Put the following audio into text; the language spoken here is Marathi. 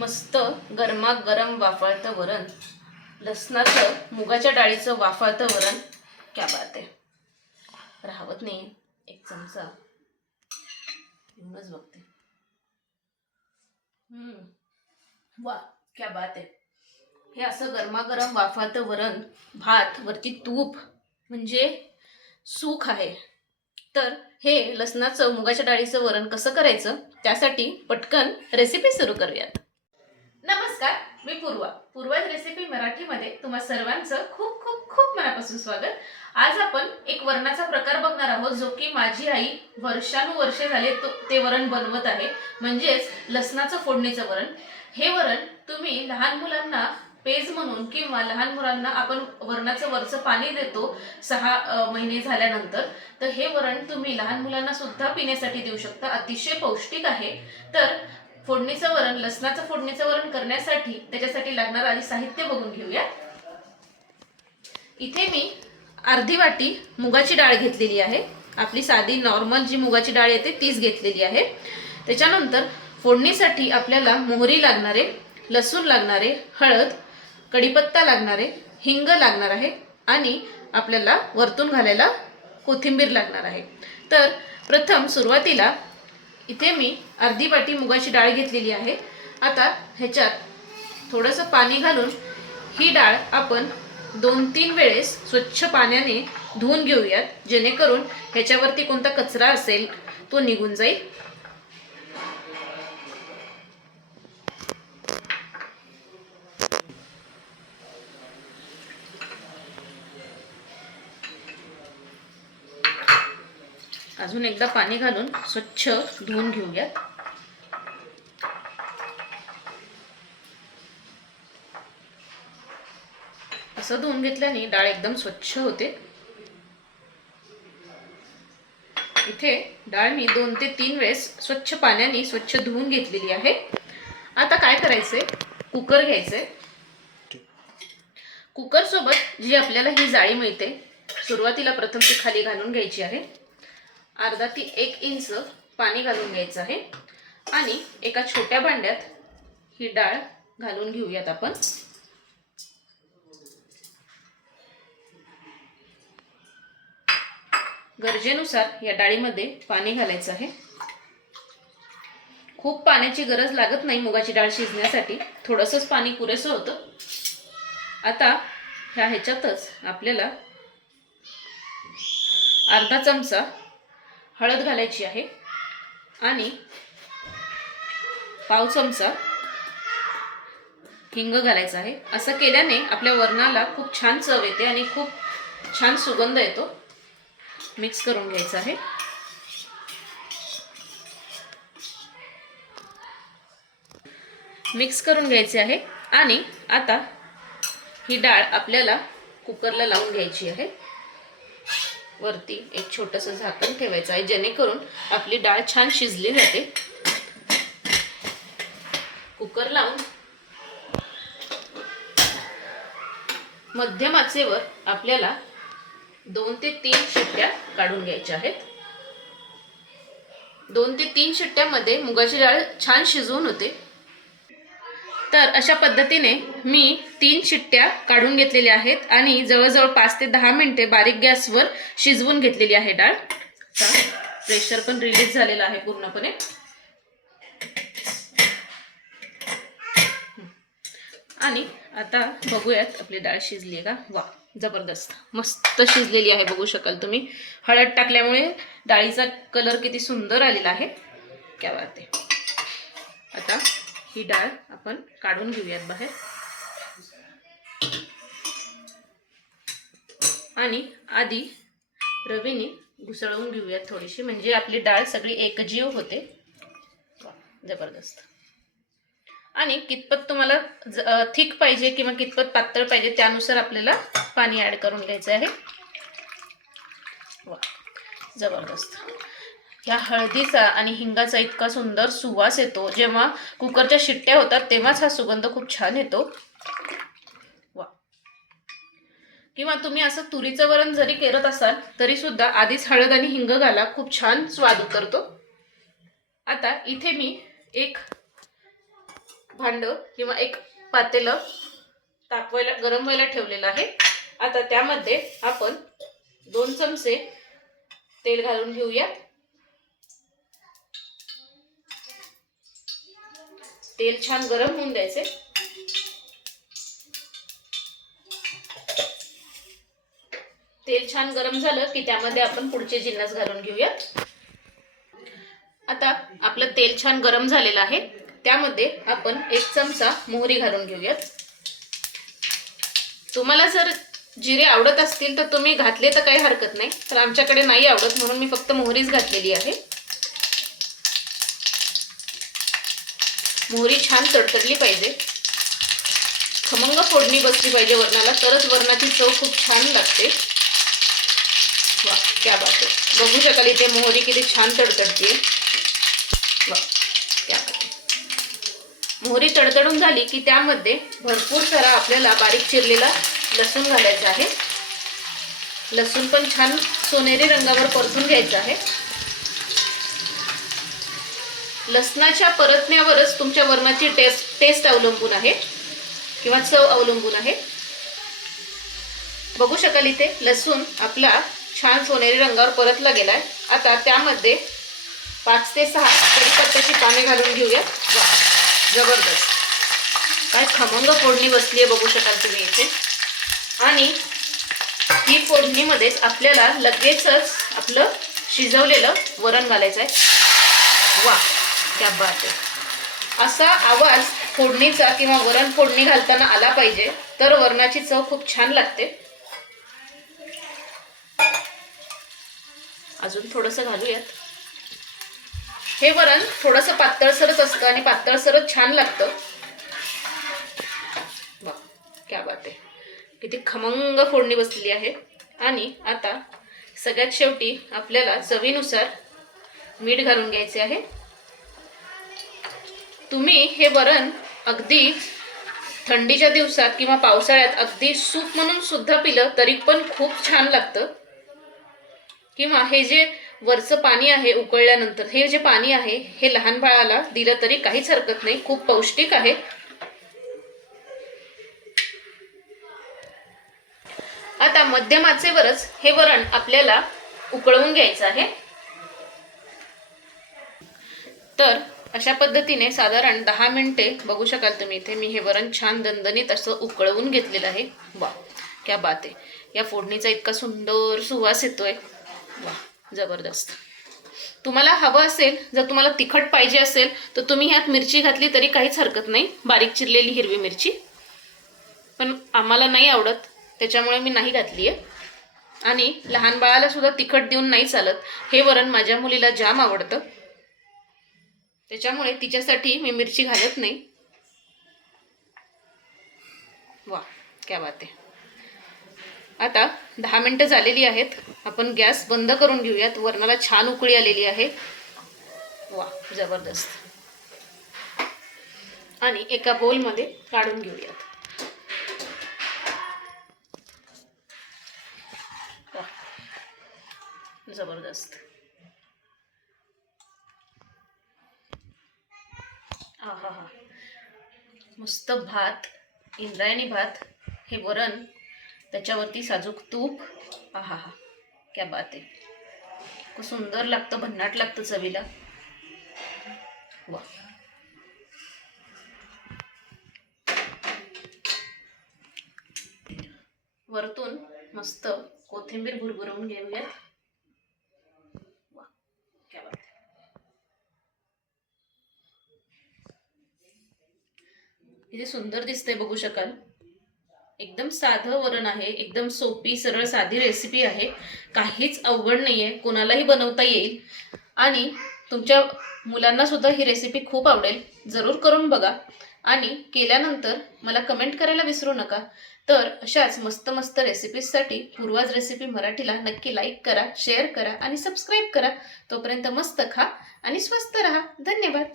मस्त गरमागरम वाफाळतं वरण. लसणाचं मुगाच्या डाळीचं वाफाळतं वरण. क्या बात आहे. राहत नाही. एक चमचा. घेऊनच बघते. वा क्या बात आहे. हे असं गरमागरम वाफाळतं वरण भात वरती तूप म्हणजे सुख आहे. तर हे लसणाचं मुगाच्या डाळीचं वरण कसं करायचं? त्यासाठी पटकन रेसिपी सुरू करूयात. नमस्कार मी पूर्वा. पूर्वाज रेसिपी मराठीमध्ये तुम्हा सर्वांचं खूप खूप खूप मनापासून स्वागत. आज आपण एक वरणाचा प्रकार बघणार आहोत जो की माझी आई वर्षानुवर्षे झाले तो ते वरण बनवत आहे. म्हणजेच लसणाचं फोडणीचं वरण. हे वरण तुम्ही लहान मुलांना पेज म्हणून किंवा लहान मुलांना आपण वरणाचं वरचं पाणी देतो सहा महिने झाल्यानंतर तर हे वरण तुम्ही लहान मुलांना सुद्धा पिण्यासाठी देऊ शकता. अतिशय पौष्टिक आहे. तर फोडणीचं वरण लसणाचं फोडणीचं वरण करण्यासाठी त्याच्यासाठी लागणारं आधी साहित्य बघून घेऊया. इथे मी अर्धी वाटी मुगाची डाळ घेतलेली आहे. आपली साधी नॉर्मल जी मुगाची डाळ येते तीच घेतलेली आहे. त्याच्यानंतर फोडणीसाठी आपल्याला मोहरी लागणारे लसूण लागणारे हळद कढीपत्ता लागणारे हिंग लागणार आहे आणि आपल्याला वरतून घालायला कोथिंबीर लागणार आहे. तर प्रथम सुरुवातीला इथे मी अर्धी वाटी मुगाची डाळ घेतलेली आहे. आता ह्याच्यात थोडंसं पाणी घालून ही डाळ आपण दोन तीन वेळेस स्वच्छ पाण्याने धुवून घेऊयात. जेणेकरून ह्याच्यावरती कोणता कचरा असेल तो निघून जाईल. अजून एकदा पाणी घालून स्वच्छ धुवून घेऊयात. असं धुवून घेतल्याने डाळ एकदम स्वच्छ होते. इथे डाळ मी दोन ते तीन वेळेस स्वच्छ पाण्याने स्वच्छ धुवून घेतलेली आहे. आता काय करायचंय? कुकर घ्यायचंय. कुकर सोबत जी आपल्याला ही जाळी मिळते सुरुवातीला प्रथम ती खाली घालून घ्यायची आहे. अर्धा ती एक इंच पाणी घालून घ्यायचं आहे. आणि एका छोट्या भांड्यात ही डाळ घालून घेऊयात आपण. गरजेनुसार या डाळीमध्ये पाणी घालायचं आहे. खूप पाण्याची गरज लागत नाही मुगाची डाळ शिजण्यासाठी. थोडंसंच पाणी पुरेसं होतं. आता ह्या ह्याच्यातच आपल्याला अर्धा चमचा हळद घालायची आहे. आणि पाव चमचा हिंग घालायचा आहे. असं केल्याने आपल्या वरणाला खूप छान चव येते आणि खूप छान सुगंध येतो. मिक्स करून घ्यायचा आहे. मिक्स करून घ्यायचे आहे. आणि आता ही डाळ आपल्याला कुकरला लावून घ्यायची आहे. वरती एक छोटंसं झाकण ठेवायचं आहे. जेणेकरून आपली डाळ छान शिजली जाते. कुकर लावून मध्यम आचेवर आपल्याला दोन ते तीन शिट्ट्या काढून घ्यायच्या आहेत. दोन ते तीन शिट्ट्यामध्ये मुगाची डाळ छान शिजवून होते. तर अशा पद्धतीने मी तीन शिट्ट्या काढून घेतलेल्या आहेत आणि जवळजवळ पाच ते दहा मिनिटे बारीक गॅसवर शिजवून घेतलेली आहे डाळ. प्रेशर पण रिलीज झालेलं आहे पूर्णपणे. आणि आता बघूयात आपली डाळ शिजली आहे का? वा जबरदस्त. मस्त शिजलेली आहे बघू शकाल तुम्ही. हळद टाकल्यामुळे डाळीचा कलर किती सुंदर आलेला आहे. क्या बात आता ही डाळ आपण काढून घेऊयात बाहेर. आणि आधी रवीने घुसळवून घेऊयात थोडीशी. म्हणजे आपली डाळ सगळी एकजीव होते. वा, जबरदस्त. आणि कितपत तुम्हाला थिक पाहिजे किंवा कितपत पातळ पाहिजे त्यानुसार आपल्याला पाणी ॲड करून घ्यायचं आहे. वा जबरदस्त. ह्या हळदीचा आणि हिंगाचा इतका सुंदर सुवास येतो. जेव्हा कुकरच्या शिट्ट्या होतात तेव्हाच हा सुगंध खूप छान येतो. वा. किंवा तुम्ही असं तुरीचं वरण जरी करत असाल तरी सुद्धा आधीच हळद आणि हिंग घाला. खूप छान स्वाद उतरतो. आता इथे मी एक भांड किंवा एक पातेलं तापवायला गरम व्हायला ठेवलेलं आहे. आता त्यामध्ये आपण दोन चमचे तेल घालून घेऊया तेल छान गरम होऊन द्यायचे. तेल छान गरम झालं की त्यामध्ये आपण पुढचे जिन्नस घालून घेऊयात. आता आपलं तेल छान गरम झालेलं आहे. त्यामध्ये आपण एक चमचा मोहरी घालून घेऊयात. तुम्हाला जर जिरे आवडत असतील तर तुम्ही घातले तर काही हरकत नाही. तर आमच्याकडे नाही आवडत म्हणून मी फक्त मोहरीच घातलेली आहे. मोहरी छान तडतडली पाहिजे. खमंग फोडणी बसली पाहिजे वरणाला तरच वरणाची चव खूप छान लागते. वा त्या बाबत बघू शकाल इथे मोहरी किती छान तडतडते वा त्या मोहरी तडतडून झाली की त्यामध्ये भरपूर सारा आपल्याला बारीक चिरलेला लसूण घालायचा आहे. लसूण पण छान सोनेरी रंगावर परतून घ्यायचं आहे. लसणाच्या परतण्यावरच तुमच्या वरणाची टेस्ट टेस्ट अवलंबून आहे किंवा चव अवलंबून आहे. बघू शकाल इथे लसूण आपला छान सोनेरी रंगावर परतला गेला आहे आता त्यामध्ये पाच ते सहा कढीपत्त्याची पाने घालून घेऊया वा जबरदस्त. काय खमंग फोडणी बसली आहे बघू शकाल तुम्ही इथे. आणि ही फोडणीमध्येच आपल्याला लगेचच आपलं शिजवलेलं वरण घालायचं आहे वा क्या बात आहे असा आवाज फोडणीचा किंवा वरण फोडणी घालताना आला पाहिजे तर वरणाची चव खूप छान लागते. अजून थोडंसं घालूयात. हे वरण थोडंसं पातळसरच असतं आणि पातळसरच छान लागतं. वा क्या बात आहे. किती खमंग फोडणी बसलेली आहे. आणि आता सगळ्यात शेवटी आपल्याला चवीनुसार मीठ घालून घ्यायचे आहे. तुम्ही हे वरण अगदी थंडीच्या दिवसात किंवा पावसाळ्यात अगदी सूप म्हणून सुद्धा पिलं तरी पण खूप छान लागतं. किंवा हे जे वरचं पाणी आहे उकळल्यानंतर हे जे पाणी आहे हे लहान बाळाला दिलं तरी काहीच हरकत नाही खूप पौष्टिक आहे. आता मध्यमाचेवरच हे वरण आपल्याला उकळवून घ्यायचं आहे. तर अशा पद्धतीने साधारण दहा मिनटे बघू शकाल तुम्ही इथे. मी हे वरण छान दणदणीत असं उकळवून घेतलेलं आहे. वा क्या बात आहे. या फोडणीचा इतका सुंदर सुवास येतोय. वा जबरदस्त. तुम्हाला हवं असेल जर तुम्हाला तिखट पाहिजे असेल तर तुम्ही ह्यात मिरची घातली तरी काहीच हरकत नाही. बारीक चिरलेली हिरवी मिरची. पण आम्हाला नाही आवडत त्याच्यामुळे मी नाही घातली आहे. आणि लहान बाळाला सुद्धा तिखट देऊन नाही चालत. हे वरण माझ्या मुलीला जाम आवडतं. त्याच्यामुळे तिच्यासाठी मी मिरची घालत नाही. वा क्या बात आहे. आता दहा मिनटं झालेली आहेत. आपण गॅस बंद करून घेऊयात. वरणाला छान उकळी आलेली आहे. वा जबरदस्त. आणि एका बोलमध्ये काढून घेऊयात. वा. जबरदस्त आहा मस्त भात इंद्रायणी भात हे वरण त्याच्यावरती साजूक तूप. आहा हा क्या बात आहे. खूप सुंदर लागतं भन्नाट लागतं चवीला. वा. वरतून मस्त कोथिंबीर भुरभुरवून घेऊयात वा क्या बात आहे. किती सुंदर दिसतंय बघू शकाल. एकदम साधं वरण आहे एकदम सोपी सरळ साधी रेसिपी आहे. काहीच अवघड नाही आहे कोणालाही बनवता येईल. आणि तुमच्या मुलांना सुद्धा ही रेसिपी खूप आवडेल. जरूर करून बघा. आणि केल्यानंतर मला कमेंट करायला विसरू नका. तर अशाच मस्त मस्त रेसिपीजसाठी पूर्वाज रेसिपी मराठीला नक्की लाईक करा शेअर करा आणि सबस्क्राईब करा. तोपर्यंत मस्त खा आणि स्वस्त राहा. धन्यवाद.